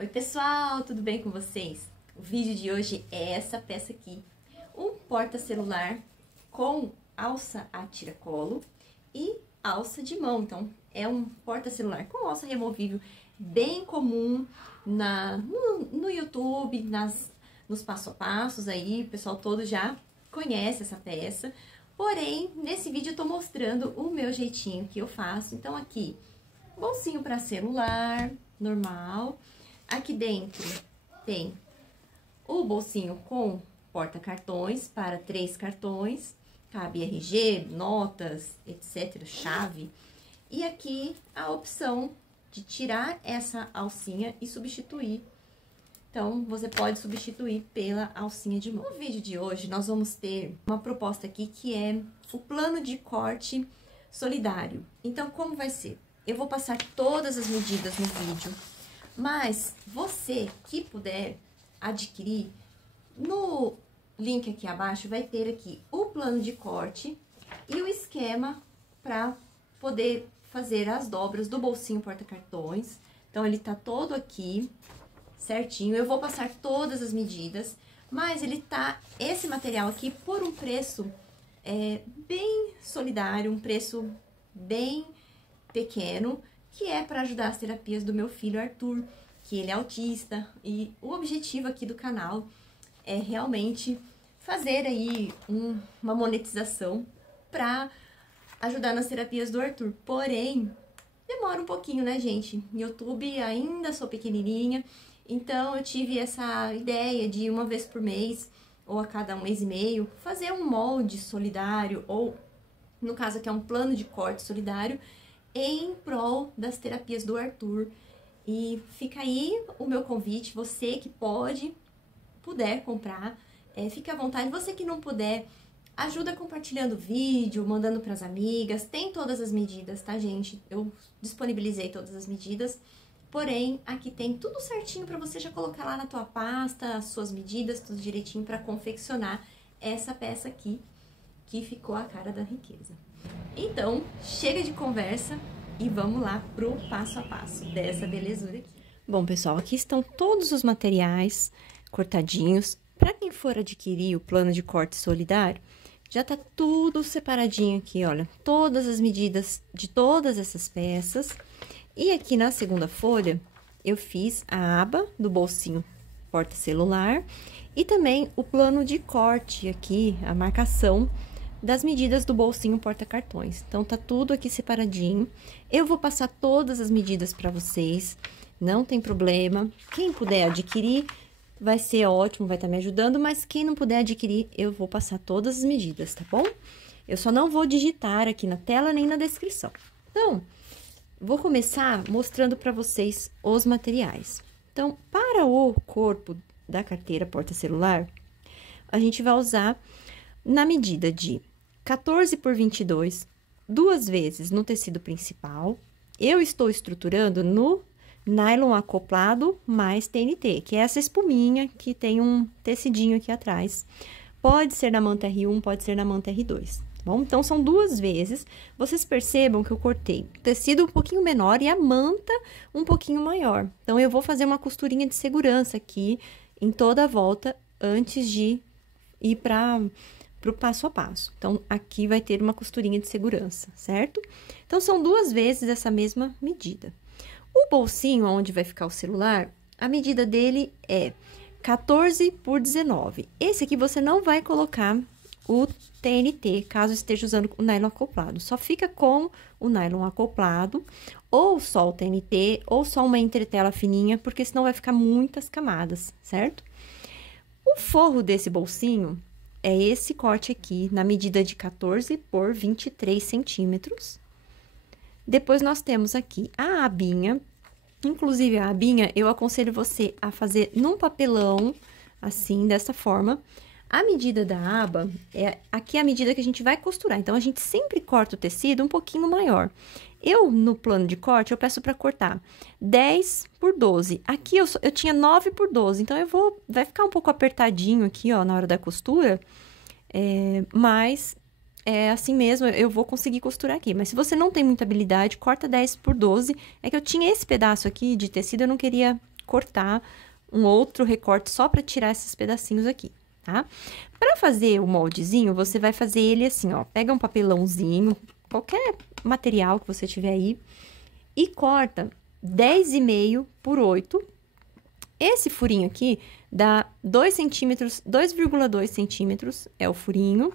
Oi pessoal, tudo bem com vocês? O vídeo de hoje é essa peça aqui, um porta-celular com alça a tiracolo e alça de mão. Então, é um porta-celular com alça removível, bem comum no YouTube, nos passo a passos aí, o pessoal todo já conhece essa peça. Porém, nesse vídeo eu tô mostrando o meu jeitinho que eu faço. Então, aqui, bolsinho para celular, normal. Aqui dentro tem o bolsinho com porta-cartões para 3 cartões, cabe RG, notas, etc, chave. E aqui a opção de tirar essa alcinha e substituir. Então, você pode substituir pela alcinha de mão. No vídeo de hoje, nós vamos ter uma proposta aqui que é o plano de corte solidário. Então, como vai ser? Eu vou passar todas as medidas no vídeo, mas você que puder adquirir, no link aqui abaixo vai ter aqui o plano de corte e o esquema para poder fazer as dobras do bolsinho porta-cartões. Então, ele tá todo aqui certinho. Eu vou passar todas as medidas, mas ele tá, esse material aqui, por um preço bem solidário, um preço bem pequeno, que é para ajudar as terapias do meu filho Arthur, que ele é autista, e o objetivo aqui do canal é realmente fazer aí uma monetização para ajudar nas terapias do Arthur. Porém, demora um pouquinho, né, gente? YouTube ainda sou pequenininha, então eu tive essa ideia de uma vez por mês, ou a cada um mês e meio, fazer um molde solidário, ou no caso aqui é um plano de corte solidário, em prol das terapias do Arthur. E fica aí o meu convite, você que puder comprar, fique à vontade. Você que não puder, ajuda compartilhando o vídeo, mandando para as amigas. Tem todas as medidas, tá, gente? Eu disponibilizei todas as medidas, porém, aqui tem tudo certinho para você já colocar lá na tua pasta, as suas medidas, tudo direitinho para confeccionar essa peça aqui, que ficou a cara da riqueza. Então, chega de conversa e vamos lá pro passo a passo dessa belezura aqui. Bom, pessoal, aqui estão todos os materiais cortadinhos. Para quem for adquirir o plano de corte solidário, já tá tudo separadinho aqui, olha, todas as medidas de todas essas peças. E aqui na segunda folha, eu fiz a aba do bolsinho porta-celular e também o plano de corte aqui, a marcação das medidas do bolsinho porta-cartões. Então, tá tudo aqui separadinho. Eu vou passar todas as medidas para vocês, não tem problema. Quem puder adquirir, vai ser ótimo, vai estar me ajudando, mas quem não puder adquirir, eu vou passar todas as medidas, tá bom? Eu só não vou digitar aqui na tela nem na descrição. Então, vou começar mostrando para vocês os materiais. Então, para o corpo da carteira porta-celular, a gente vai usar na medida de 14 por 22, 2 vezes no tecido principal. Eu estou estruturando no nylon acoplado mais TNT, que é essa espuminha que tem um tecidinho aqui atrás. Pode ser na manta R1, pode ser na manta R2, tá bom? Então, são 2 vezes. Vocês percebam que eu cortei o tecido um pouquinho menor e a manta um pouquinho maior. Então, eu vou fazer uma costurinha de segurança aqui em toda a volta antes de ir para o passo a passo. Então, aqui vai ter uma costurinha de segurança, certo? Então, são 2 vezes essa mesma medida. O bolsinho onde vai ficar o celular, a medida dele é 14 por 19. Esse aqui você não vai colocar o TNT, caso esteja usando o nylon acoplado. Só fica com o nylon acoplado, ou só o TNT, ou só uma entretela fininha, porque senão vai ficar muitas camadas, certo? O forro desse bolsinho é esse corte aqui, na medida de 14 por 23 centímetros. Depois, nós temos aqui a abinha. Inclusive, a abinha, eu aconselho você a fazer num papelão, assim, dessa forma. A medida da aba, aqui é a medida que a gente vai costurar. Então, a gente sempre corta o tecido um pouquinho maior. Eu, no plano de corte, eu peço para cortar 10 por 12. Aqui, eu tinha 9 por 12. Então, vai ficar um pouco apertadinho aqui, ó, na hora da costura. Mas, assim mesmo, eu vou conseguir costurar aqui. Mas se você não tem muita habilidade, corta 10 por 12. É que eu tinha esse pedaço aqui de tecido, eu não queria cortar um outro recorte só para tirar esses pedacinhos aqui, tá? Para fazer o moldezinho, você vai fazer ele assim, ó. Pega um papelãozinho, qualquer material que você tiver aí, e corta 10,5 por 8. Esse furinho aqui dá 2 centímetros, 2,2 centímetros é o furinho.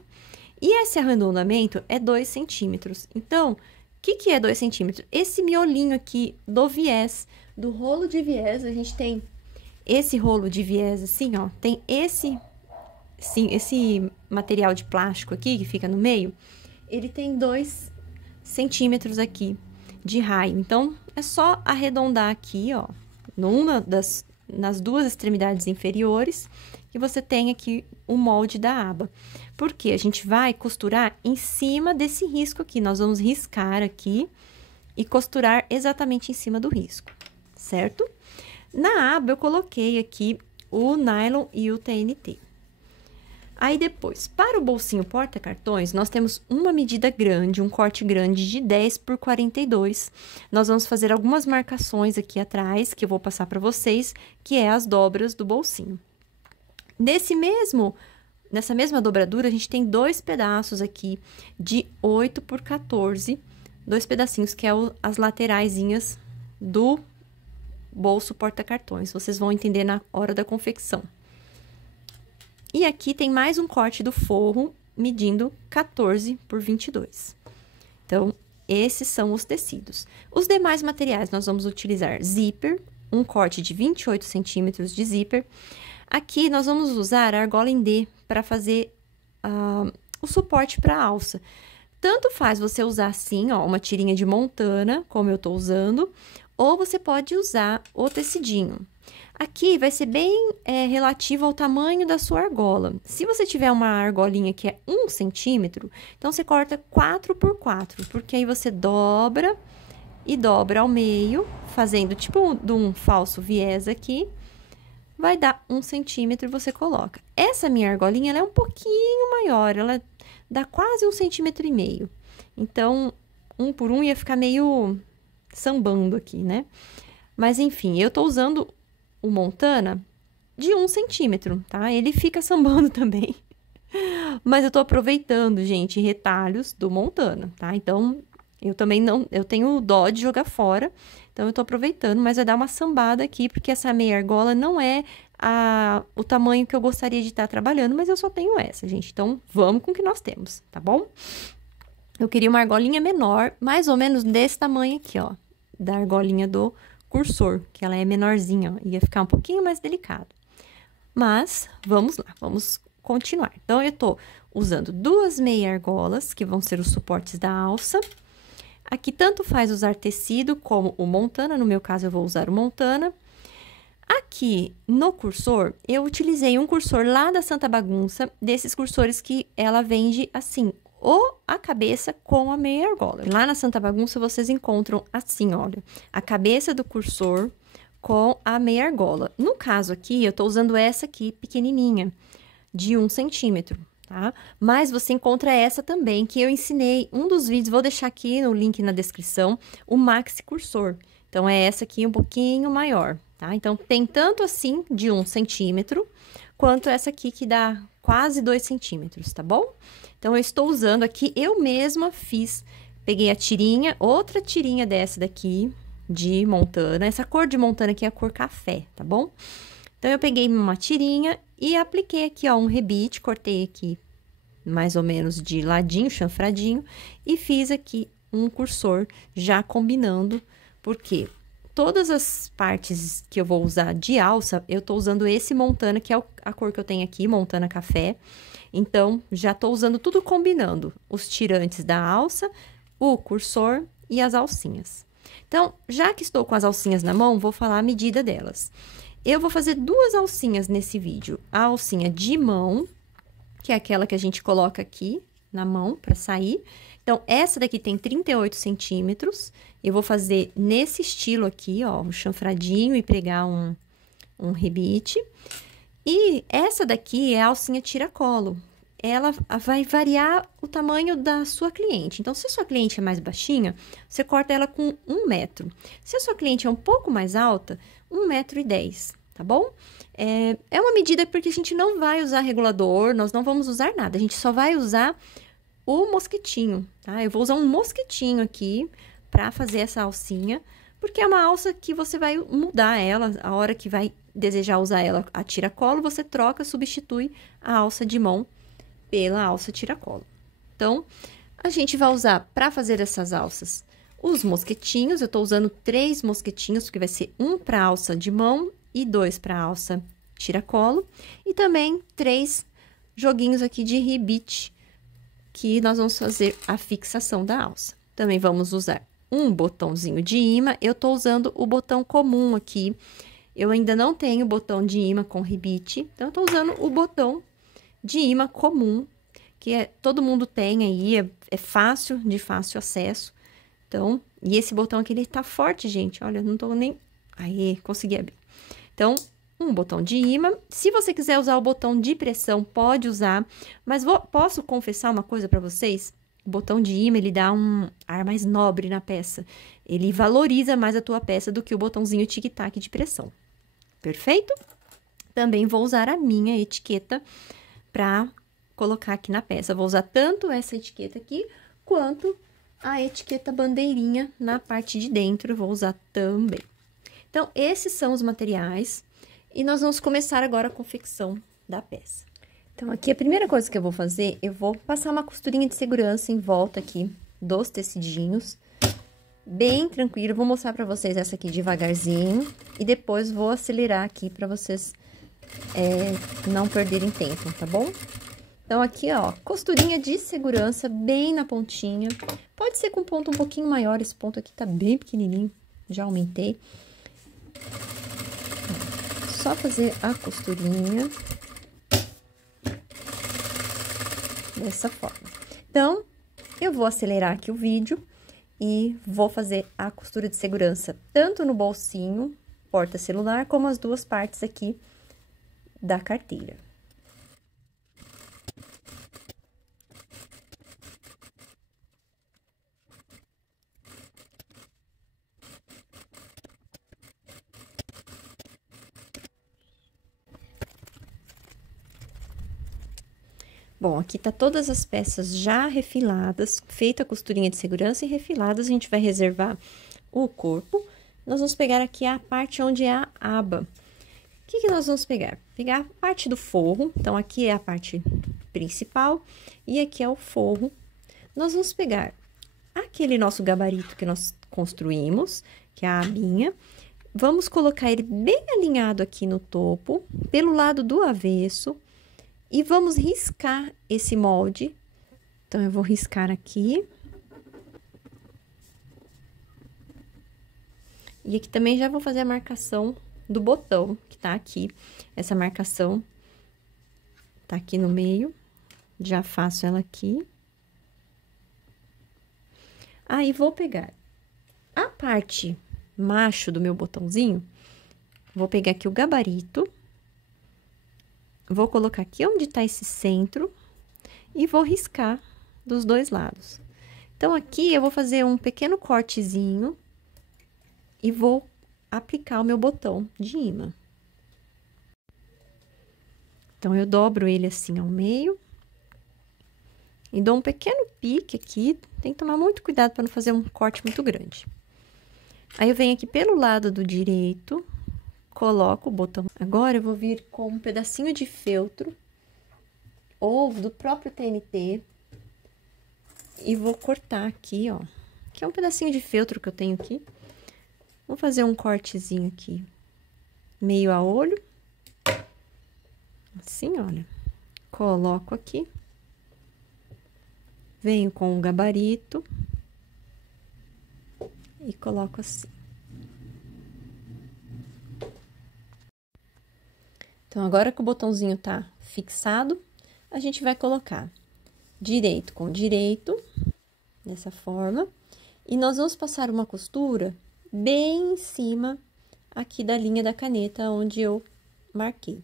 E esse arredondamento é 2 centímetros. Então, o que é 2 centímetros? Esse miolinho aqui do viés, do rolo de viés, a gente tem esse rolo de viés assim, ó. Tem esse material de plástico aqui, que fica no meio, ele tem 2 centímetros aqui de raio. Então, é só arredondar aqui, ó, nas duas extremidades inferiores, que você tem aqui o molde da aba. Porque a gente vai costurar em cima desse risco aqui. Nós vamos riscar aqui e costurar exatamente em cima do risco, certo? Na aba, eu coloquei aqui o nylon e o TNT. Aí, depois, para o bolsinho porta-cartões, nós temos uma medida grande, um corte grande de 10 por 42. Nós vamos fazer algumas marcações aqui atrás, que eu vou passar para vocês, que é as dobras do bolsinho. Nessa mesma dobradura, a gente tem 2 pedaços aqui de 8 por 14, 2 pedacinhos, que é as lateraisinhas do bolso porta-cartões. Vocês vão entender na hora da confecção. E aqui tem mais um corte do forro, medindo 14 por 22. Então, esses são os tecidos. Os demais materiais, nós vamos utilizar zíper, um corte de 28 centímetros de zíper. Aqui, nós vamos usar a argola em D para fazer o suporte para a alça. Tanto faz você usar assim, ó, uma tirinha de montana, como eu tô usando, ou você pode usar o tecidinho. Aqui vai ser bem relativo ao tamanho da sua argola. Se você tiver uma argolinha que é 1 centímetro, então você corta 4 por 4, porque aí você dobra e dobra ao meio, fazendo tipo de um falso viés aqui, vai dar 1 centímetro e você coloca. Essa minha argolinha, ela é um pouquinho maior, ela dá quase 1,5 centímetros. Então, 1 por 1 ia ficar meio sambando aqui, né? Mas, enfim, eu tô usando o montana de 1 centímetro, tá? Ele fica sambando também. Mas eu tô aproveitando, gente, retalhos do montana, tá? Então, eu também eu tenho dó de jogar fora, então eu tô aproveitando, mas vai dar uma sambada aqui, porque essa meia argola não é o tamanho que eu gostaria de estar trabalhando, mas eu só tenho essa, gente. Então, vamos com o que nós temos, tá bom? Eu queria uma argolinha menor, mais ou menos desse tamanho aqui, ó, da argolinha do cursor, que ela é menorzinha, ó, ia ficar um pouquinho mais delicado. Mas, vamos lá, vamos continuar. Então, eu tô usando 2 meia argolas, que vão ser os suportes da alça. Aqui, tanto faz usar tecido como o montana, no meu caso, eu vou usar o montana. Aqui, no cursor, eu utilizei um cursor lá da Santa Bagunça, desses cursores que ela vende assim, ou a cabeça com a meia argola. Lá na Santa Bagunça, vocês encontram assim, olha, a cabeça do cursor com a meia argola. No caso aqui, eu tô usando essa aqui, pequenininha, de 1 centímetro, tá? Mas você encontra essa também, que eu ensinei, um dos vídeos, vou deixar aqui no link na descrição, o Maxi Cursor. Então, é essa aqui um pouquinho maior, tá? Então, tem tanto assim, de 1 centímetro, quanto essa aqui que dá quase 2 centímetros, tá bom? Então, eu estou usando aqui, eu mesma peguei a tirinha, outra tirinha dessa daqui, de montana. Essa cor de montana aqui é a cor café, tá bom? Então, eu peguei uma tirinha e apliquei aqui, ó, um rebite, cortei aqui mais ou menos de ladinho, chanfradinho, e fiz aqui um cursor já combinando, porque todas as partes que eu vou usar de alça, eu tô usando esse montana, que é a cor que eu tenho aqui, montana café. Então, já tô usando tudo combinando, os tirantes da alça, o cursor e as alcinhas. Então, já que estou com as alcinhas na mão, vou falar a medida delas. Eu vou fazer 2 alcinhas nesse vídeo. A alcinha de mão, que é aquela que a gente coloca aqui na mão para sair. Então, essa daqui tem 38 centímetros. Eu vou fazer nesse estilo aqui, ó, um chanfradinho e pregar um rebite. E essa daqui é a alcinha tiracolo. Ela vai variar o tamanho da sua cliente. Então, se a sua cliente é mais baixinha, você corta ela com 1 metro. Se a sua cliente é um pouco mais alta, 1,10 m, tá bom? É uma medida porque a gente não vai usar regulador, nós não vamos usar nada, a gente só vai usar o mosquetinho, tá? Eu vou usar um mosquetinho aqui pra fazer essa alcinha, porque é uma alça que você vai mudar ela, a hora que vai desejar usar ela a tiracolo, você troca, substitui a alça de mão pela alça tiracolo. Então, a gente vai usar para fazer essas alças os mosquetinhos, eu tô usando 3 mosquetinhos, porque vai ser um para alça de mão e 2 para alça tiracolo, e também 3 joguinhos aqui de rebite, que nós vamos fazer a fixação da alça. Também vamos usar um botãozinho de imã, eu tô usando o botão comum aqui, eu ainda não tenho botão de imã com rebite, então eu tô usando o botão de imã comum, que todo mundo tem aí, é fácil, de fácil acesso. Então, e esse botão aqui, ele tá forte, gente, olha, não tô nem... Aí, consegui abrir. Então, um botão de imã. Se você quiser usar o botão de pressão, pode usar, mas posso confessar uma coisa pra vocês? O botão de imã, ele dá um ar mais nobre na peça. Ele valoriza mais a tua peça do que o botãozinho tic-tac de pressão. Perfeito? Também vou usar a minha etiqueta pra colocar aqui na peça. Vou usar tanto essa etiqueta aqui, quanto a etiqueta bandeirinha na parte de dentro, eu vou usar também. Então, esses são os materiais, e nós vamos começar agora a confecção da peça. Então, aqui a primeira coisa que eu vou fazer, eu vou passar uma costurinha de segurança em volta aqui dos tecidinhos, bem tranquilo. Vou mostrar pra vocês essa aqui devagarzinho, e depois vou acelerar aqui pra vocês não perderem tempo, tá bom? Então, aqui, ó, costurinha de segurança bem na pontinha. Pode ser com ponto um pouquinho maior, esse ponto aqui tá bem pequenininho, já aumentei. Só fazer a costurinha dessa forma. Então, eu vou acelerar aqui o vídeo e vou fazer a costura de segurança tanto no bolsinho, porta-celular, como as duas partes aqui da carteira. Bom, aqui tá todas as peças já refiladas, feita a costurinha de segurança e refiladas, a gente vai reservar o corpo. Nós vamos pegar aqui a parte onde é a aba. O que nós vamos pegar? Pegar a parte do forro, então aqui é a parte principal e aqui é o forro. Nós vamos pegar aquele nosso gabarito que nós construímos, que é a abinha. Vamos colocar ele bem alinhado aqui no topo, pelo lado do avesso. E vamos riscar esse molde. Então, eu vou riscar aqui. E aqui também já vou fazer a marcação do botão, que tá aqui. Essa marcação tá aqui no meio. Já faço ela aqui. Aí, vou pegar a parte macho do meu botãozinho. Vou pegar aqui o gabarito. Vou colocar aqui onde tá esse centro e vou riscar dos dois lados. Então, aqui eu vou fazer um pequeno cortezinho e vou aplicar o meu botão de imã. Então, eu dobro ele assim ao meio e dou um pequeno pique aqui. Tem que tomar muito cuidado para não fazer um corte muito grande. Aí, eu venho aqui pelo lado do direito. Coloco o botão. Agora, eu vou vir com um pedacinho de feltro, ou do próprio TNT, e vou cortar aqui, ó. Que é um pedacinho de feltro que eu tenho aqui. Vou fazer um cortezinho aqui, meio a olho. Assim, olha. Coloco aqui. Venho com o gabarito. E coloco assim. Então, agora que o botãozinho tá fixado, a gente vai colocar direito com direito, dessa forma. E nós vamos passar uma costura bem em cima aqui da linha da caneta, onde eu marquei.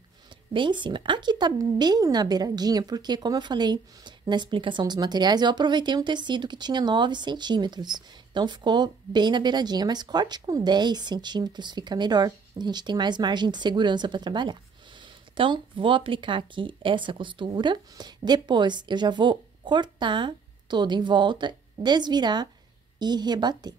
bem em cima. Aqui tá bem na beiradinha, porque como eu falei na explicação dos materiais, eu aproveitei um tecido que tinha 9 centímetros. Então, ficou bem na beiradinha, mas corte com 10 centímetros fica melhor. A gente tem mais margem de segurança para trabalhar. Então, vou aplicar aqui essa costura. Depois, eu já vou cortar todo em volta, desvirar e rebater.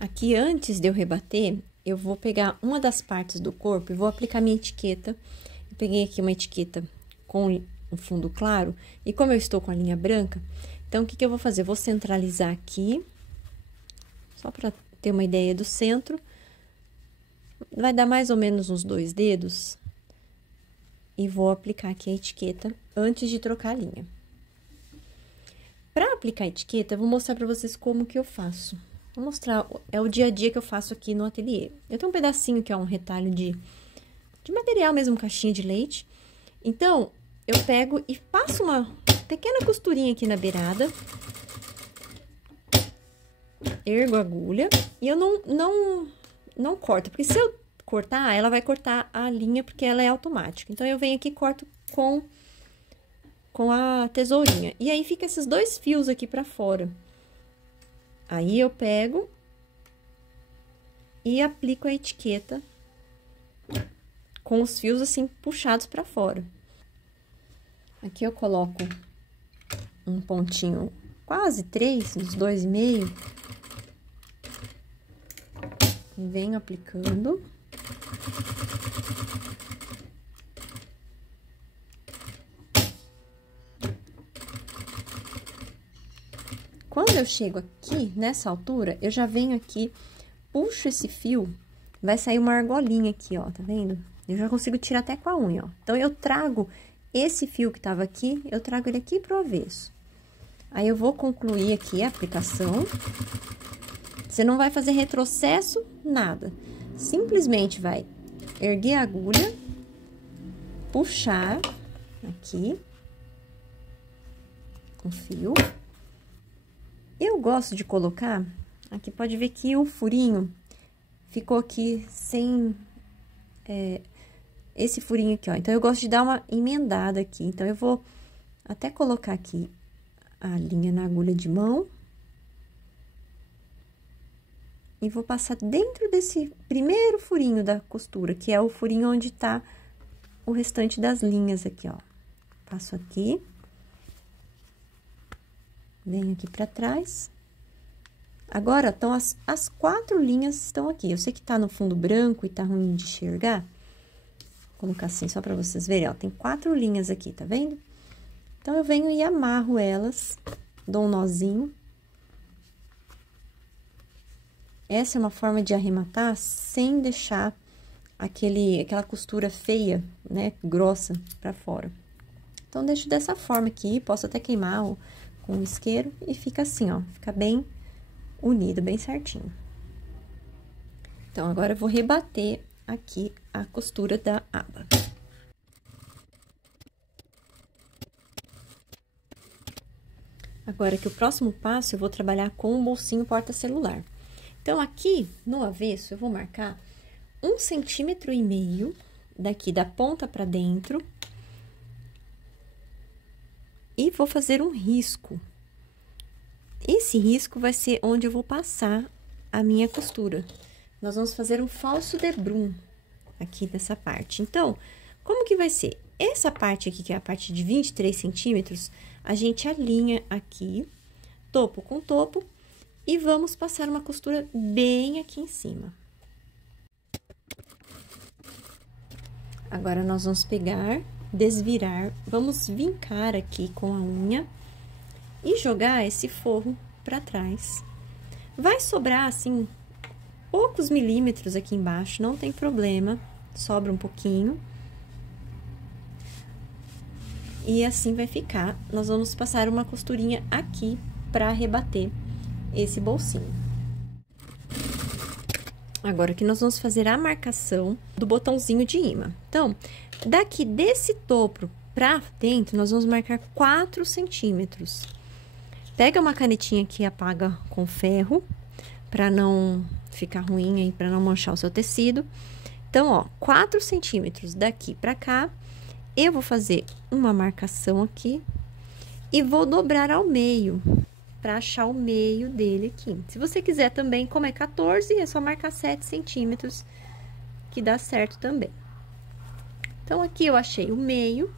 Aqui, antes de eu rebater, eu vou pegar uma das partes do corpo e vou aplicar minha etiqueta. Eu peguei aqui uma etiqueta com um fundo claro, e como eu estou com a linha branca, então, o que eu vou fazer? Vou centralizar aqui, só para ter uma ideia do centro. Vai dar mais ou menos uns 2 dedos. E vou aplicar aqui a etiqueta antes de trocar a linha. Para aplicar a etiqueta, eu vou mostrar para vocês como que eu faço. Vou mostrar, é o dia a dia que eu faço aqui no ateliê. Eu tenho um pedacinho que é um retalho de material mesmo, caixinha de leite. Então, eu pego e passo uma pequena costurinha aqui na beirada. Ergo a agulha e eu não corto, porque se eu cortar, ela vai cortar a linha, porque ela é automática. Então, eu venho aqui e corto com a tesourinha. E aí, fica esses 2 fios aqui pra fora. Aí, eu pego e aplico a etiqueta com os fios, assim, puxados pra fora. Aqui, eu coloco um pontinho quase 3, uns 2,5. E venho aplicando. Quando eu chego aqui, nessa altura, eu já venho aqui, puxo esse fio, vai sair uma argolinha aqui, ó, tá vendo? Eu já consigo tirar até com a unha, ó. Então, eu trago esse fio que tava aqui, eu trago ele aqui pro avesso. Aí, eu vou concluir aqui a aplicação. Você não vai fazer retrocesso, nada. Simplesmente vai erguer a agulha, puxar aqui o fio. Eu gosto de colocar, aqui pode ver que o furinho ficou aqui sem esse furinho aqui, ó. Então, eu gosto de dar uma emendada aqui. Então, eu vou até colocar aqui a linha na agulha de mão. E vou passar dentro desse primeiro furinho da costura, que é o furinho onde tá o restante das linhas aqui, ó. Passo aqui. Venho aqui pra trás. Agora, então, as 4 linhas estão aqui. Eu sei que tá no fundo branco e tá ruim de enxergar. Vou colocar assim, só pra vocês verem, ó. Tem 4 linhas aqui, tá vendo? Então, eu venho e amarro elas, dou um nozinho. Essa é uma forma de arrematar sem deixar aquela costura feia, né, grossa pra fora. Então, deixo dessa forma aqui, posso até queimar com o isqueiro e fica assim, ó, fica bem unido, bem certinho. Então, agora eu vou rebater aqui a costura da aba. Agora que o próximo passo, eu vou trabalhar com o bolsinho porta-celular. Então, aqui no avesso, eu vou marcar 1,5 centímetro daqui da ponta pra dentro. E vou fazer um risco. Esse risco vai ser onde eu vou passar a minha costura. Nós vamos fazer um falso debrum aqui nessa parte. Então, como que vai ser? Essa parte aqui, que é a parte de 23 centímetros, a gente alinha aqui, topo com topo, e vamos passar uma costura bem aqui em cima. Agora, nós vamos pegar, desvirar, vamos vincar aqui com a unha e jogar esse forro pra trás. Vai sobrar, assim, poucos milímetros aqui embaixo, não tem problema, sobra um pouquinho. E assim vai ficar. Nós vamos passar uma costurinha aqui pra rebater esse bolsinho. Agora, aqui nós vamos fazer a marcação do botãozinho de imã. Então, daqui desse topo pra dentro, nós vamos marcar 4 centímetros. Pega uma canetinha que apaga com ferro, pra não ficar ruim aí, pra não manchar o seu tecido. Então, ó, 4 centímetros daqui pra cá, eu vou fazer uma marcação aqui e vou dobrar ao meio, pra achar o meio dele aqui. Se você quiser também, como é 14, é só marcar 7 centímetros, que dá certo também. Então, aqui eu achei o meio,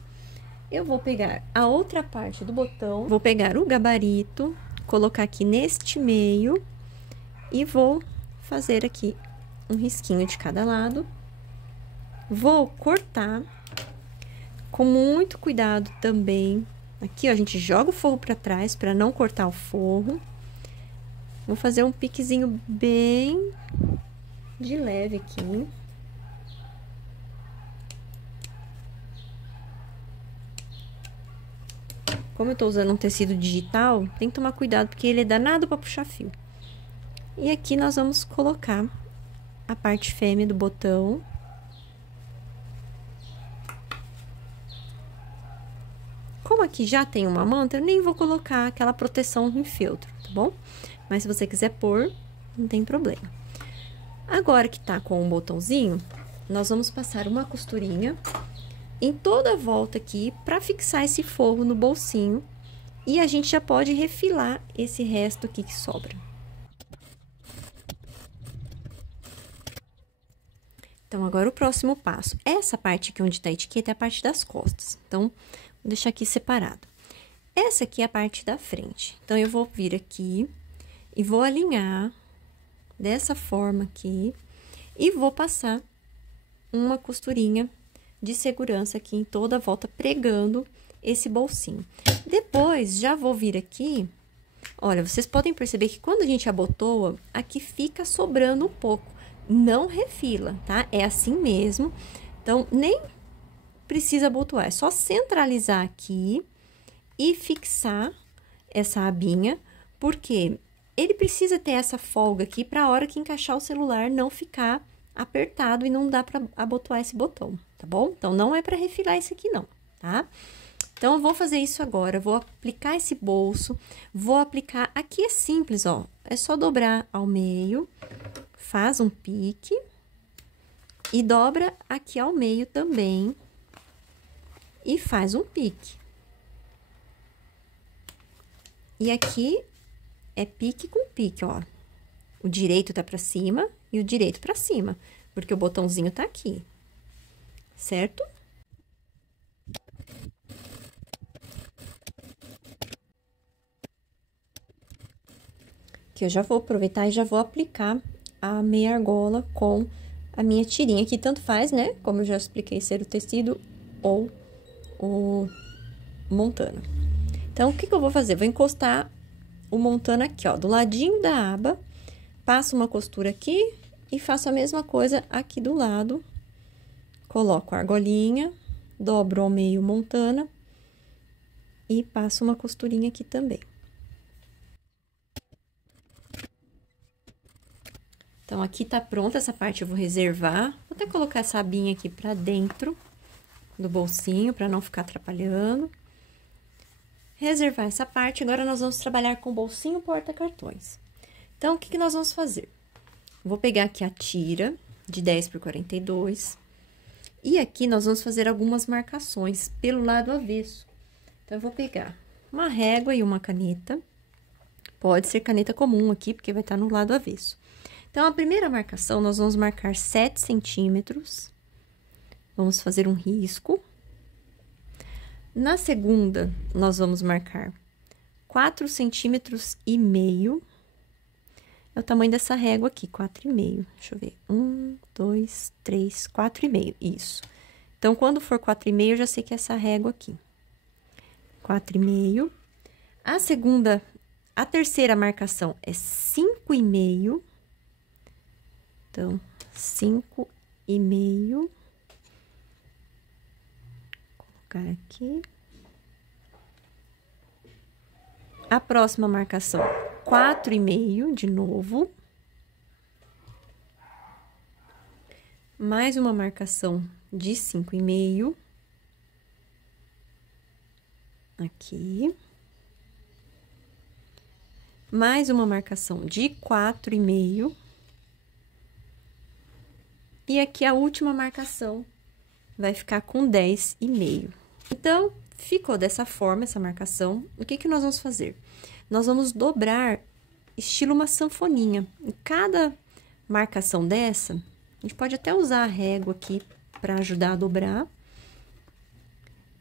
eu vou pegar a outra parte do botão, vou pegar o gabarito, colocar aqui neste meio e vou fazer aqui um risquinho de cada lado. Vou cortar com muito cuidado também. Aqui, ó, a gente joga o forro pra trás pra não cortar o forro. Vou fazer um piquezinho bem de leve aqui. Como eu tô usando um tecido digital, tem que tomar cuidado, porque ele é danado pra puxar fio. E aqui nós vamos colocar a parte fêmea do botão. Como aqui já tem uma manta, eu nem vou colocar aquela proteção em feltro, tá bom? Mas se você quiser pôr, não tem problema. Agora que tá com o botãozinho, nós vamos passar uma costurinha em toda a volta aqui, pra fixar esse forro no bolsinho. E a gente já pode refilar esse resto aqui que sobra. Então, agora o próximo passo. Essa parte aqui onde tá a etiqueta é a parte das costas. Então, vou deixar aqui separado. Essa aqui é a parte da frente. Então, eu vou vir aqui e vou alinhar dessa forma aqui. E vou passar uma costurinha de segurança aqui em toda a volta, pregando esse bolsinho. Depois, já vou vir aqui. Olha, vocês podem perceber que quando a gente abotoa, aqui fica sobrando um pouco. Não refila, tá? É assim mesmo. Então, nem precisa abotoar, é só centralizar aqui e fixar essa abinha, porque ele precisa ter essa folga aqui para a hora que encaixar o celular não ficar apertado e não dá para abotoar esse botão, tá bom? Então, não é para refilar esse aqui não, tá? Então, eu vou fazer isso agora, vou aplicar esse bolso, vou aplicar... Aqui é simples, ó, é só dobrar ao meio, faz um pique e dobra aqui ao meio também e faz um pique. E aqui é pique com pique, ó. O direito tá pra cima e o direito pra cima, porque o botãozinho tá aqui, certo? Aqui eu já vou aproveitar e já vou aplicar a meia argola com a minha tirinha, que tanto faz, né? Como eu já expliquei, ser o tecido ou o montana. Então, o que que eu vou fazer? Vou encostar o montana aqui, ó, do ladinho da aba, passo uma costura aqui e faço a mesma coisa aqui do lado. Coloco a argolinha, dobro ao meio montana e passo uma costurinha aqui também. Então, aqui tá pronta essa parte, eu vou reservar. Vou até colocar essa abinha aqui pra dentro do bolsinho, pra não ficar atrapalhando. Reservar essa parte, agora nós vamos trabalhar com o bolsinho porta-cartões. Então, o que que nós vamos fazer? Vou pegar aqui a tira de 10 por 42. E aqui nós vamos fazer algumas marcações pelo lado avesso. Então, eu vou pegar uma régua e uma caneta. Pode ser caneta comum aqui, porque vai estar no lado avesso. Então, a primeira marcação, nós vamos marcar 7 centímetros. Vamos fazer um risco. Na segunda, nós vamos marcar 4 centímetros e meio. É o tamanho dessa régua aqui, 4,5. Deixa eu ver. 1, 2, 3, 4,5. Isso. Então, quando for 4,5, eu já sei que é essa régua aqui. 4,5. A terceira marcação é 5,5. Então, 5,5. Vou colocar aqui. A próxima marcação, 4,5 de novo. Mais uma marcação de 5,5. Aqui. Mais uma marcação de 4,5. E aqui a última marcação vai ficar com 10,5. Então, ficou dessa forma essa marcação. O que que nós vamos fazer? Nós vamos dobrar estilo uma sanfoninha. Em cada marcação dessa, a gente pode até usar a régua aqui para ajudar a dobrar.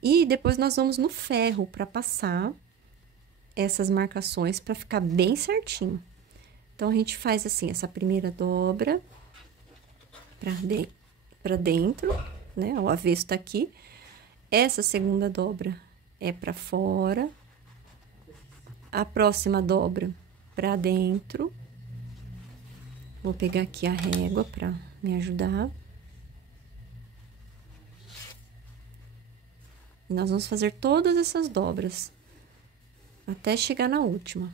E depois nós vamos no ferro para passar essas marcações para ficar bem certinho. Então, a gente faz assim, essa primeira dobra para dentro, né? O avesso tá aqui. Essa segunda dobra é para fora. A próxima dobra para dentro. Vou pegar aqui a régua para me ajudar. E nós vamos fazer todas essas dobras até chegar na última.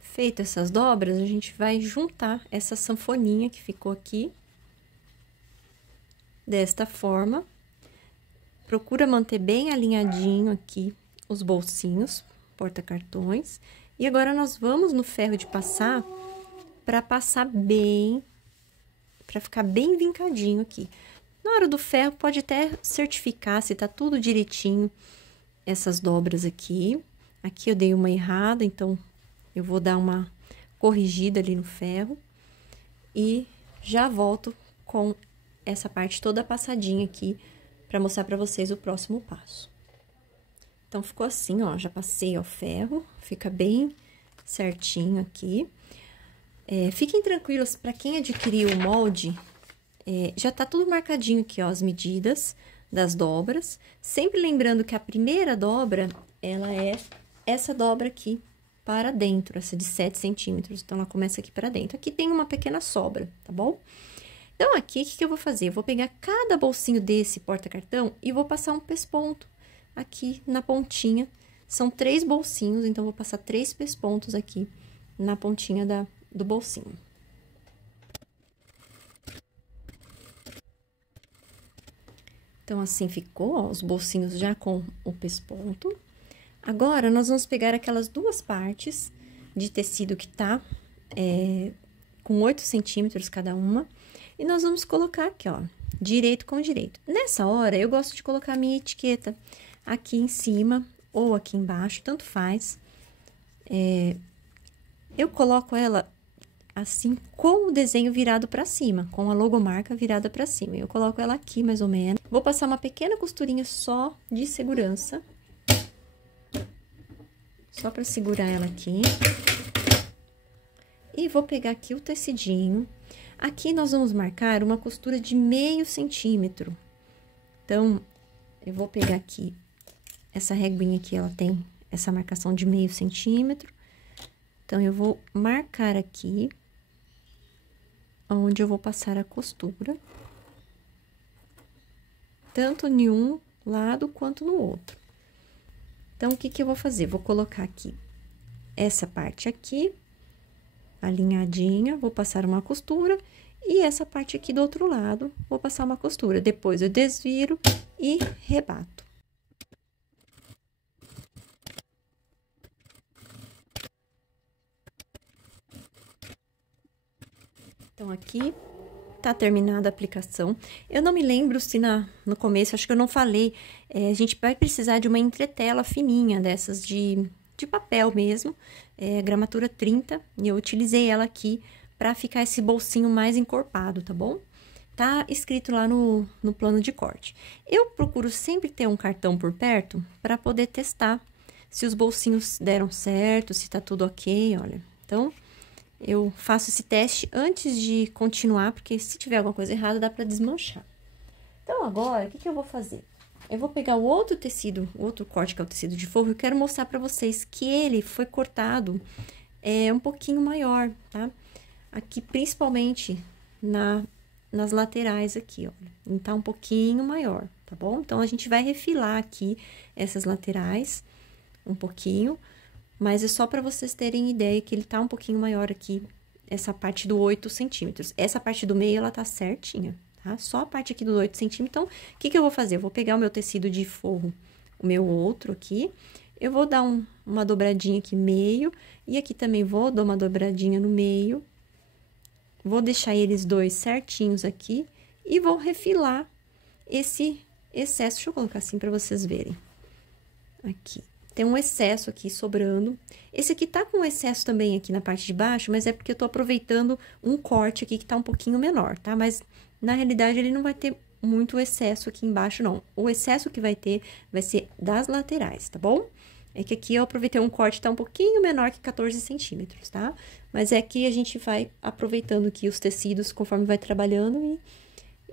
Feito essas dobras, a gente vai juntar essa sanfoninha que ficou aqui. Desta forma. Procura manter bem alinhadinho aqui os bolsinhos, porta-cartões. E agora, nós vamos no ferro de passar, para passar bem, para ficar bem vincadinho aqui. Na hora do ferro, pode até certificar se tá tudo direitinho, essas dobras aqui. Aqui eu dei uma errada, então, eu vou dar uma corrigida ali no ferro. E já volto com essa parte toda passadinha aqui, para mostrar para vocês o próximo passo. Então, ficou assim, ó, já passei ao ferro, fica bem certinho aqui. Fiquem tranquilos, para quem adquiriu o molde, já tá tudo marcadinho aqui, ó, as medidas das dobras. Sempre lembrando que a primeira dobra, ela é essa dobra aqui para dentro, essa de 7 centímetros. Então, ela começa aqui para dentro. Aqui tem uma pequena sobra, tá bom? Então, aqui, o que eu vou fazer? Eu vou pegar cada bolsinho desse porta-cartão e vou passar um pesponto aqui na pontinha. São 3 bolsinhos, então, vou passar 3 pespontos aqui na pontinha do bolsinho. Então, assim ficou, ó, os bolsinhos já com o pesponto. Agora, nós vamos pegar aquelas 2 partes de tecido que tá com 8 centímetros cada uma. E nós vamos colocar aqui, ó, direito com direito. Nessa hora, eu gosto de colocar a minha etiqueta aqui em cima ou aqui embaixo, tanto faz. Eu coloco ela assim, com o desenho virado pra cima, com a logomarca virada pra cima. Eu coloco ela aqui, mais ou menos. Vou passar uma pequena costurinha só de segurança. Só pra segurar ela aqui. E vou pegar aqui o tecidinho. Aqui, nós vamos marcar uma costura de meio centímetro. Então, eu vou pegar aqui, essa réguinha aqui, ela tem essa marcação de meio centímetro. Então, eu vou marcar aqui, onde eu vou passar a costura. Tanto em um lado, quanto no outro. Então, o que que eu vou fazer? Vou colocar aqui, essa parte aqui, alinhadinha, vou passar uma costura, e essa parte aqui do outro lado, vou passar uma costura. Depois, eu desviro e rebato. Então, aqui tá terminada a aplicação. Eu não me lembro se no começo, acho que eu não falei, a gente vai precisar de uma entretela fininha, dessas de papel mesmo, gramatura 30, e eu utilizei ela aqui para ficar esse bolsinho mais encorpado, tá bom? Tá escrito lá no plano de corte. Eu procuro sempre ter um cartão por perto para poder testar se os bolsinhos deram certo, se tá tudo ok, olha. Então, eu faço esse teste antes de continuar, porque se tiver alguma coisa errada, dá para desmanchar. Então, agora, o que que eu vou fazer? Eu vou pegar o outro tecido, o outro corte, que é o tecido de forro, eu quero mostrar para vocês que ele foi cortado um pouquinho maior, tá? Aqui, principalmente, nas laterais aqui, ó. Ele tá um pouquinho maior, tá bom? Então, a gente vai refilar aqui essas laterais um pouquinho, mas é só para vocês terem ideia que ele tá um pouquinho maior aqui essa parte do 8 centímetros. Essa parte do meio, ela tá certinha, tá? Só a parte aqui do 8 centímetros. Então, o que que eu vou fazer? Eu vou pegar o meu tecido de forro, o meu outro aqui, eu vou dar uma dobradinha aqui meio, e aqui também vou dar uma dobradinha no meio. Vou deixar eles dois certinhos aqui, e vou refilar esse excesso. Deixa eu colocar assim pra vocês verem. Aqui. Tem um excesso aqui sobrando. Esse aqui tá com excesso também aqui na parte de baixo, mas é porque eu tô aproveitando um corte aqui que tá um pouquinho menor, tá? Mas, na realidade, ele não vai ter muito excesso aqui embaixo, não. O excesso que vai ter vai ser das laterais, tá bom? É que aqui eu aproveitei um corte que tá um pouquinho menor que 14 centímetros, tá? Mas é que a gente vai aproveitando aqui os tecidos conforme vai trabalhando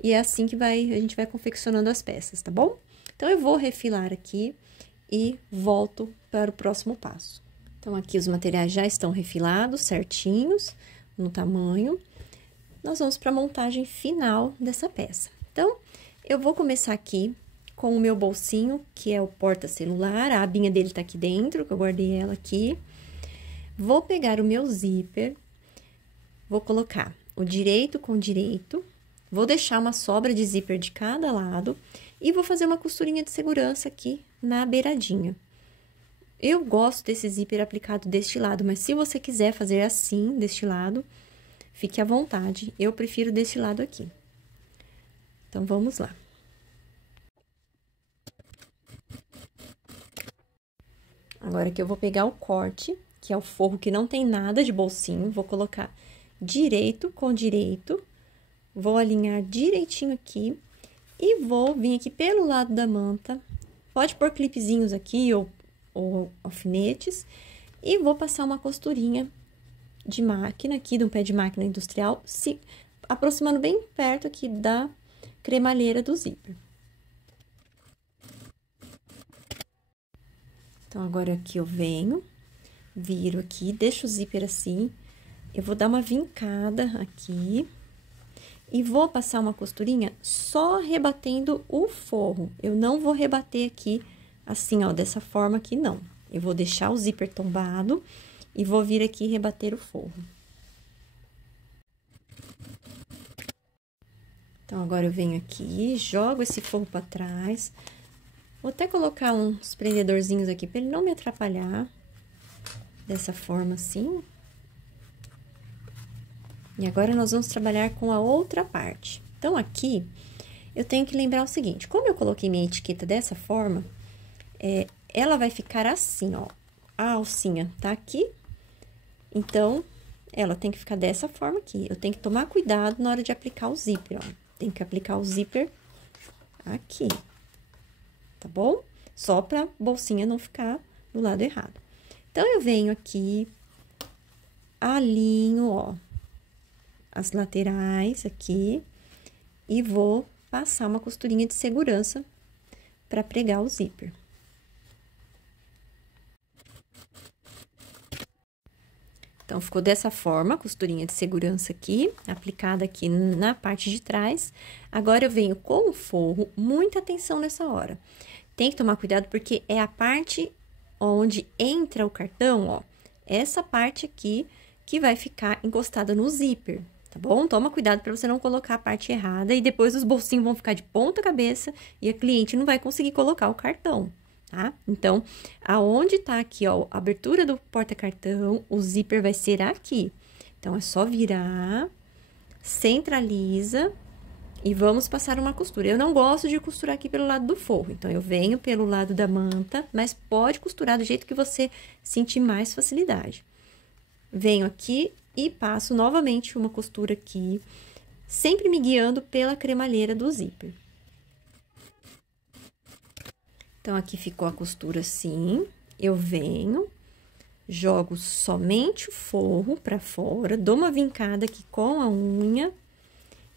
e é assim que a gente vai confeccionando as peças, tá bom? Então, eu vou refilar aqui e volto para o próximo passo. Então, aqui os materiais já estão refilados, certinhos, no tamanho. Nós vamos para a montagem final dessa peça. Então, eu vou começar aqui com o meu bolsinho, que é o porta-celular. A abinha dele tá aqui dentro, que eu guardei ela aqui. Vou pegar o meu zíper, vou colocar o direito com direito, vou deixar uma sobra de zíper de cada lado e vou fazer uma costurinha de segurança aqui na beiradinha. Eu gosto desse zíper aplicado deste lado, mas se você quiser fazer assim, deste lado, fique à vontade. Eu prefiro deste lado aqui. Então, vamos lá. Agora que eu vou pegar o corte, que é o forro que não tem nada de bolsinho, vou colocar direito com direito, vou alinhar direitinho aqui e vou vir aqui pelo lado da manta. Pode pôr clipezinhos aqui ou alfinetes e vou passar uma costurinha de máquina aqui, de um pé de máquina industrial, se aproximando bem perto aqui da cremalheira do zíper. Então, agora aqui eu venho, viro aqui, deixo o zíper assim, eu vou dar uma vincada aqui e vou passar uma costurinha só rebatendo o forro. Eu não vou rebater aqui assim, ó, dessa forma aqui, não. Eu vou deixar o zíper tombado e vou vir aqui rebater o forro. Então, agora eu venho aqui, jogo esse forro pra trás. Vou até colocar uns prendedorzinhos aqui pra ele não me atrapalhar. Dessa forma assim. E agora, nós vamos trabalhar com a outra parte. Então, aqui, eu tenho que lembrar o seguinte. Como eu coloquei minha etiqueta dessa forma, ela vai ficar assim, ó. A alcinha tá aqui. Então, ela tem que ficar dessa forma aqui. Eu tenho que tomar cuidado na hora de aplicar o zíper, ó. Tem que aplicar o zíper aqui. Tá bom? Só pra bolsinha não ficar do lado errado. Então, eu venho aqui, alinho, ó, as laterais aqui e vou passar uma costurinha de segurança pra pregar o zíper. Então, ficou dessa forma, costurinha de segurança aqui, aplicada aqui na parte de trás. Agora, eu venho com o forro, muita atenção nessa hora. Tem que tomar cuidado, porque é a parte onde entra o cartão, ó. Essa parte aqui que vai ficar encostada no zíper, tá bom? Toma cuidado para você não colocar a parte errada e depois os bolsinhos vão ficar de ponta cabeça e a cliente não vai conseguir colocar o cartão. Tá? Então, aonde tá aqui, ó, a abertura do porta-cartão, o zíper vai ser aqui. Então, é só virar, centraliza e vamos passar uma costura. Eu não gosto de costurar aqui pelo lado do forro, então, eu venho pelo lado da manta, mas pode costurar do jeito que você sentir mais facilidade. Venho aqui e passo novamente uma costura aqui, sempre me guiando pela cremalheira do zíper. Então, aqui ficou a costura assim, eu venho, jogo somente o forro pra fora, dou uma vincada aqui com a unha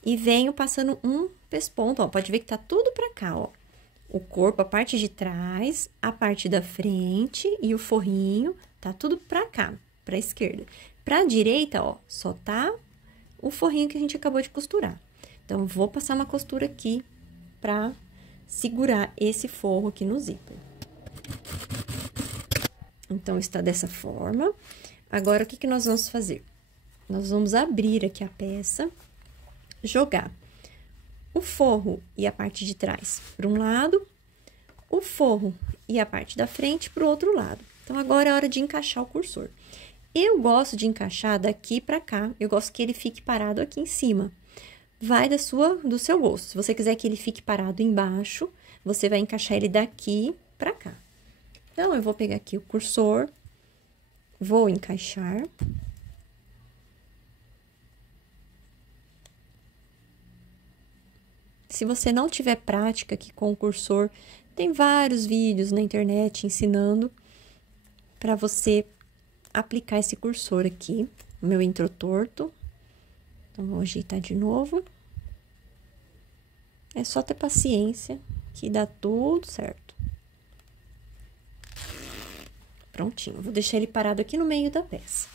e venho passando um pesponto, ó, pode ver que tá tudo pra cá, ó. O corpo, a parte de trás, a parte da frente e o forrinho, tá tudo pra cá, pra esquerda. Pra direita, ó, só tá o forrinho que a gente acabou de costurar. Então, vou passar uma costura aqui pra segurar esse forro aqui no zíper. Então, está dessa forma. Agora, o que que nós vamos fazer? nós vamos abrir aqui a peça, jogar o forro e a parte de trás para um lado, o forro e a parte da frente para o outro lado. Então, agora é hora de encaixar o cursor. Eu gosto de encaixar daqui para cá, eu gosto que ele fique parado aqui em cima. Vai do seu gosto. Se você quiser que ele fique parado embaixo, você vai encaixar ele daqui para cá. Então, eu vou pegar aqui o cursor, vou encaixar. Se você não tiver prática aqui com o cursor, tem vários vídeos na internet ensinando para você aplicar esse cursor aqui. O meu entrou torto. Então, vou ajeitar de novo. É só ter paciência que dá tudo certo. Prontinho. Vou deixar ele parado aqui no meio da peça.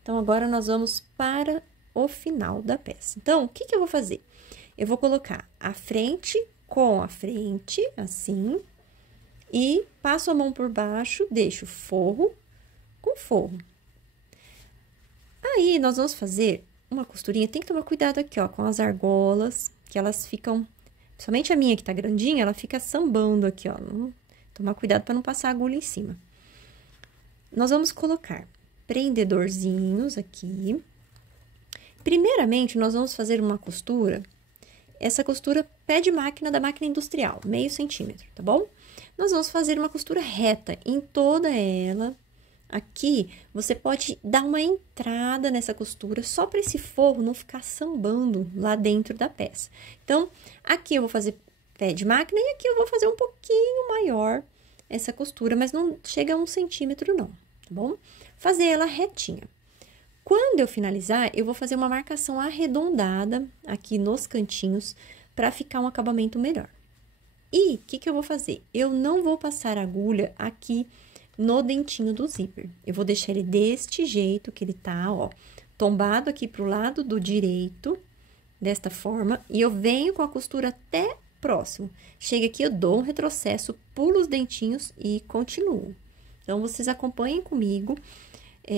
Então, agora nós vamos para o final da peça. Então, o que eu vou fazer? Eu vou colocar a frente com a frente, assim, e passo a mão por baixo, deixo forro com forro. Aí, nós vamos fazer uma costurinha, tem que tomar cuidado aqui, ó, com as argolas, que elas ficam, principalmente a minha que tá grandinha, ela fica sambando aqui, ó, tomar cuidado para não passar a agulha em cima. Nós vamos colocar prendedorzinhos aqui. Primeiramente, nós vamos fazer uma costura. Essa costura pé de máquina da máquina industrial, meio centímetro, tá bom? Nós vamos fazer uma costura reta em toda ela. Aqui, você pode dar uma entrada nessa costura, só para esse forro não ficar sambando lá dentro da peça. Então, aqui eu vou fazer pé de máquina e aqui eu vou fazer um pouquinho maior essa costura, mas não chega a 1 centímetro não, tá bom? Fazer ela retinha. Quando eu finalizar, eu vou fazer uma marcação arredondada aqui nos cantinhos para ficar um acabamento melhor. E o que eu vou fazer? Eu não vou passar agulha aqui no dentinho do zíper. Eu vou deixar ele deste jeito que ele tá, ó, tombado aqui pro lado do direito, desta forma, e eu venho com a costura até próximo. Chega aqui, eu dou um retrocesso, pulo os dentinhos e continuo. Então, vocês acompanhem comigo.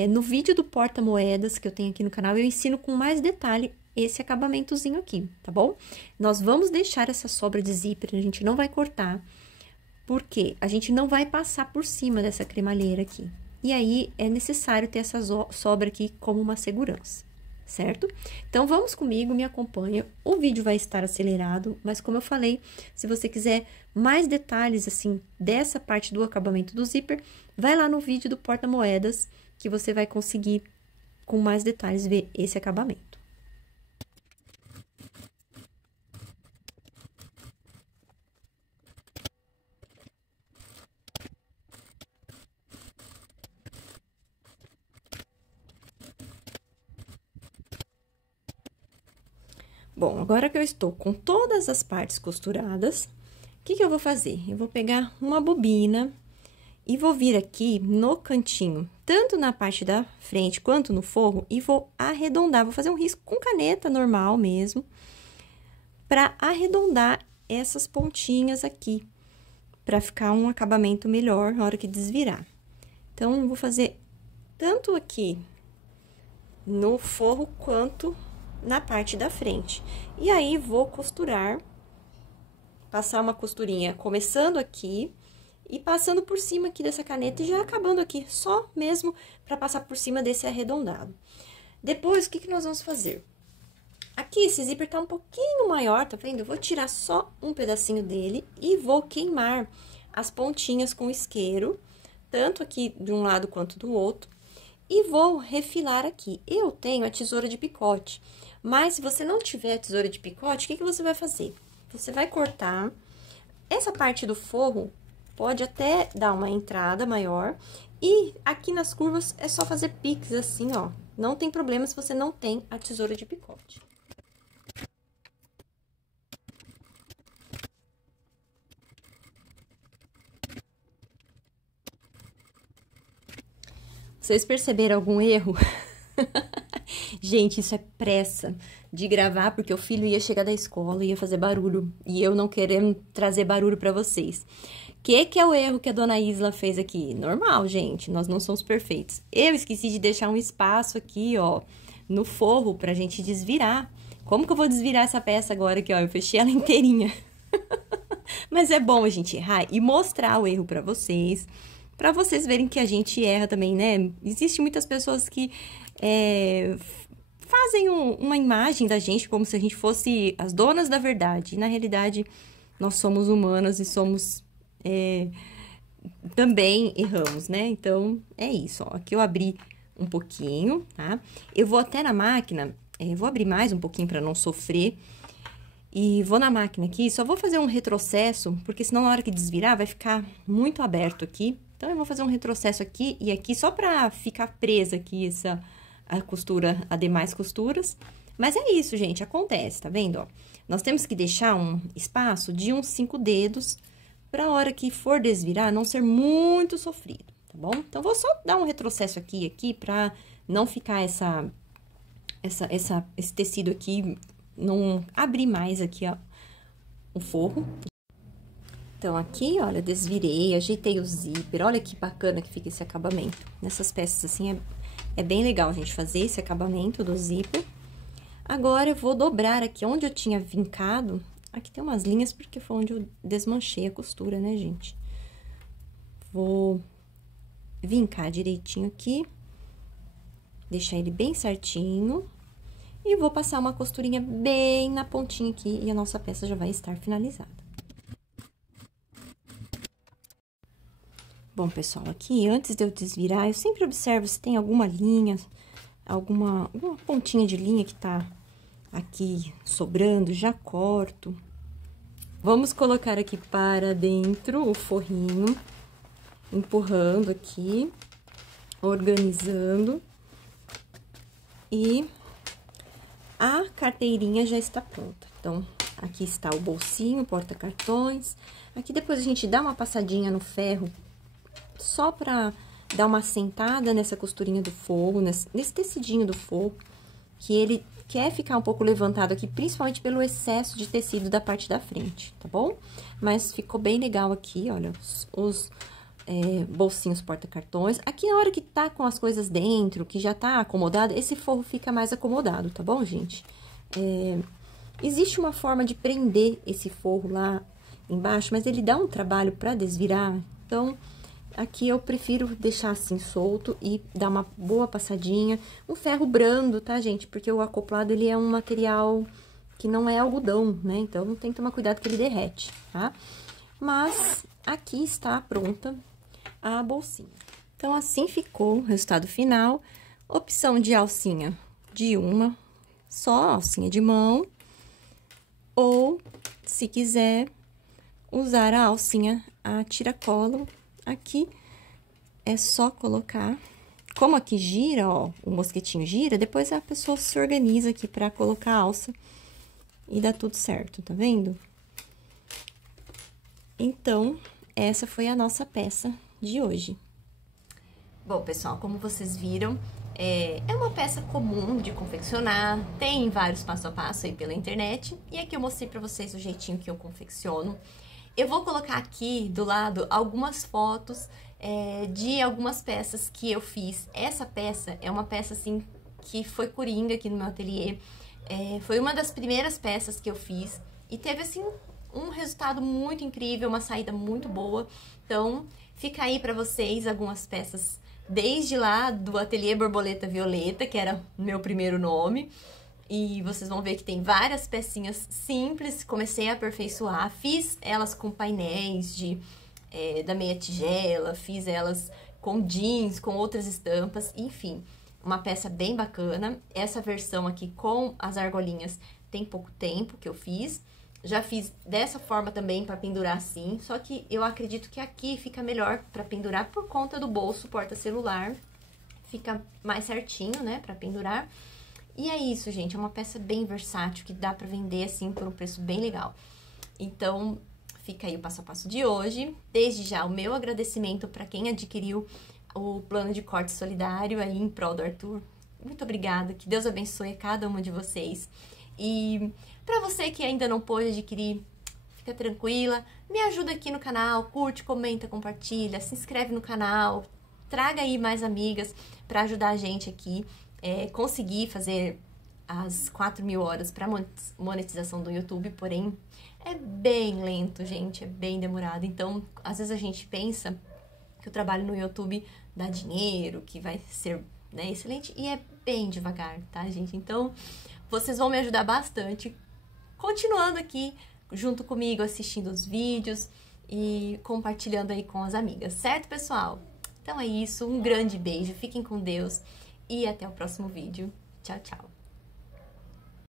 No vídeo do porta-moedas que eu tenho aqui no canal, eu ensino com mais detalhe esse acabamentozinho aqui, tá bom? Nós vamos deixar essa sobra de zíper, a gente não vai cortar, porque a gente não vai passar por cima dessa cremalheira aqui. E aí, é necessário ter essa sobra aqui como uma segurança, certo? Então, vamos comigo, me acompanha. O vídeo vai estar acelerado, mas como eu falei, se você quiser mais detalhes, assim, dessa parte do acabamento do zíper, vai lá no vídeo do porta-moedas, que você vai conseguir, com mais detalhes, ver esse acabamento. Bom, agora que eu estou com todas as partes costuradas, o que eu vou fazer? Eu vou pegar uma bobina e vou vir aqui no cantinho, tanto na parte da frente quanto no forro, e vou arredondar. Vou fazer um risco com caneta normal mesmo, para arredondar essas pontinhas aqui, para ficar um acabamento melhor na hora que desvirar. Então, eu vou fazer tanto aqui no forro quanto na parte da frente. E aí, vou costurar, passar uma costurinha começando aqui e passando por cima aqui dessa caneta e já acabando aqui, só mesmo para passar por cima desse arredondado. Depois, o que nós vamos fazer? Aqui, esse zíper tá um pouquinho maior, tá vendo? Eu vou tirar só um pedacinho dele e vou queimar as pontinhas com isqueiro, tanto aqui de um lado quanto do outro, e vou refilar aqui. Eu tenho a tesoura de picote, mas se você não tiver a tesoura de picote, o que você vai fazer? Você vai cortar essa parte do forro, pode até dar uma entrada maior, e aqui nas curvas é só fazer piques assim, ó. Não tem problema se você não tem a tesoura de picote. Vocês perceberam algum erro? Gente, isso é pressa de gravar, porque o filho ia chegar da escola e ia fazer barulho, e eu não querendo trazer barulho pra vocês. Que é o erro que a dona Isla fez aqui? Normal, gente, nós não somos perfeitos. Eu esqueci de deixar um espaço aqui, ó, no forro pra gente desvirar. Como que eu vou desvirar essa peça agora aqui, ó? Eu fechei ela inteirinha. Mas é bom a gente errar e mostrar o erro pra vocês verem que a gente erra também, né? Existem muitas pessoas que fazem uma imagem da gente como se a gente fosse as donas da verdade. E, na realidade, nós somos humanas e somos... também erramos, né? Então, é isso, ó. Aqui eu abri um pouquinho, tá? Eu vou até na máquina, vou abrir mais um pouquinho pra não sofrer. E vou na máquina aqui, só vou fazer um retrocesso, porque senão na hora que desvirar vai ficar muito aberto aqui. Então, eu vou fazer um retrocesso aqui e aqui só pra ficar presa aqui a costura, as demais costuras. Mas é isso, gente, acontece, tá vendo, ó? Nós temos que deixar um espaço de uns 5 dedos pra hora que for desvirar não ser muito sofrido, tá bom? Então, vou só dar um retrocesso aqui pra não ficar esse tecido aqui, não abrir mais aqui, ó, o forro. Então, aqui, olha, desvirei, ajeitei o zíper, olha que bacana que fica esse acabamento. Nessas peças, assim, é bem legal a gente fazer esse acabamento do zíper. Agora, eu vou dobrar aqui onde eu tinha vincado. Aqui tem umas linhas, porque foi onde eu desmanchei a costura, né, gente? Vou vincar direitinho aqui, deixar ele bem certinho. E vou passar uma costurinha bem na pontinha aqui e a nossa peça já vai estar finalizada. Bom, pessoal, aqui antes de eu desvirar, eu sempre observo se tem alguma linha, alguma pontinha de linha que tá aqui sobrando, já corto. Vamos colocar aqui para dentro o forrinho, empurrando aqui, organizando. E a carteirinha já está pronta. Então, aqui está o bolsinho, porta-cartões. Aqui depois a gente dá uma passadinha no ferro, só pra dar uma assentada nessa costurinha do forro, nesse tecidinho do forro, que ele quer ficar um pouco levantado aqui, principalmente pelo excesso de tecido da parte da frente, tá bom? Mas ficou bem legal aqui, olha, os bolsinhos porta-cartões. Aqui, na hora que tá com as coisas dentro, que já tá acomodado, esse forro fica mais acomodado, tá bom, gente? Existe uma forma de prender esse forro lá embaixo, mas ele dá um trabalho pra desvirar, então... Aqui eu prefiro deixar assim solto e dar uma boa passadinha. Um ferro brando, tá, gente? Porque o acoplado, ele é um material que não é algodão, né? Então, tem que tomar cuidado que ele derrete, tá? Mas, aqui está pronta a bolsinha. Então, assim ficou o resultado final. Opção de alcinha de uma, só alcinha de mão. Ou, se quiser, usar a alcinha a tiracolo. Aqui é só colocar, como aqui gira, ó, o mosquetinho gira, depois a pessoa se organiza aqui pra colocar a alça e dá tudo certo, tá vendo? Então, essa foi a nossa peça de hoje. Bom, pessoal, como vocês viram, é uma peça comum de confeccionar, tem vários passo a passo aí pela internet, e aqui eu mostrei pra vocês o jeitinho que eu confecciono. Eu vou colocar aqui do lado algumas fotos de algumas peças que eu fiz. Essa peça é uma peça, assim, que foi coringa aqui no meu ateliê. Foi uma das primeiras peças que eu fiz e teve, assim, um resultado muito incrível, uma saída muito boa. Então, fica aí pra vocês algumas peças desde lá do Ateliê Borboleta Violeta, que era o meu primeiro nome. E vocês vão ver que tem várias pecinhas simples, comecei a aperfeiçoar, fiz elas com painéis da meia tigela, fiz elas com jeans, com outras estampas, enfim, uma peça bem bacana. Essa versão aqui com as argolinhas tem pouco tempo que eu fiz, já fiz dessa forma também para pendurar assim, só que eu acredito que aqui fica melhor para pendurar por conta do bolso porta-celular, fica mais certinho, né, para pendurar. E é isso, gente, é uma peça bem versátil, que dá pra vender, assim, por um preço bem legal. Então, fica aí o passo a passo de hoje. Desde já, o meu agradecimento pra quem adquiriu o plano de corte solidário aí em prol do Arthur. Muito obrigada, que Deus abençoe a cada uma de vocês. E pra você que ainda não pôde adquirir, fica tranquila, me ajuda aqui no canal, curte, comenta, compartilha, se inscreve no canal, traga aí mais amigas pra ajudar a gente aqui. conseguir fazer as 4.000 horas para monetização do YouTube, porém é bem lento, gente, é bem demorado. Então, às vezes a gente pensa que o trabalho no YouTube dá dinheiro, que vai ser, né, excelente, e é bem devagar, tá, gente? Então, vocês vão me ajudar bastante continuando aqui junto comigo, assistindo os vídeos e compartilhando aí com as amigas, certo, pessoal? Então é isso, um grande beijo, fiquem com Deus e até o próximo vídeo. Tchau, tchau!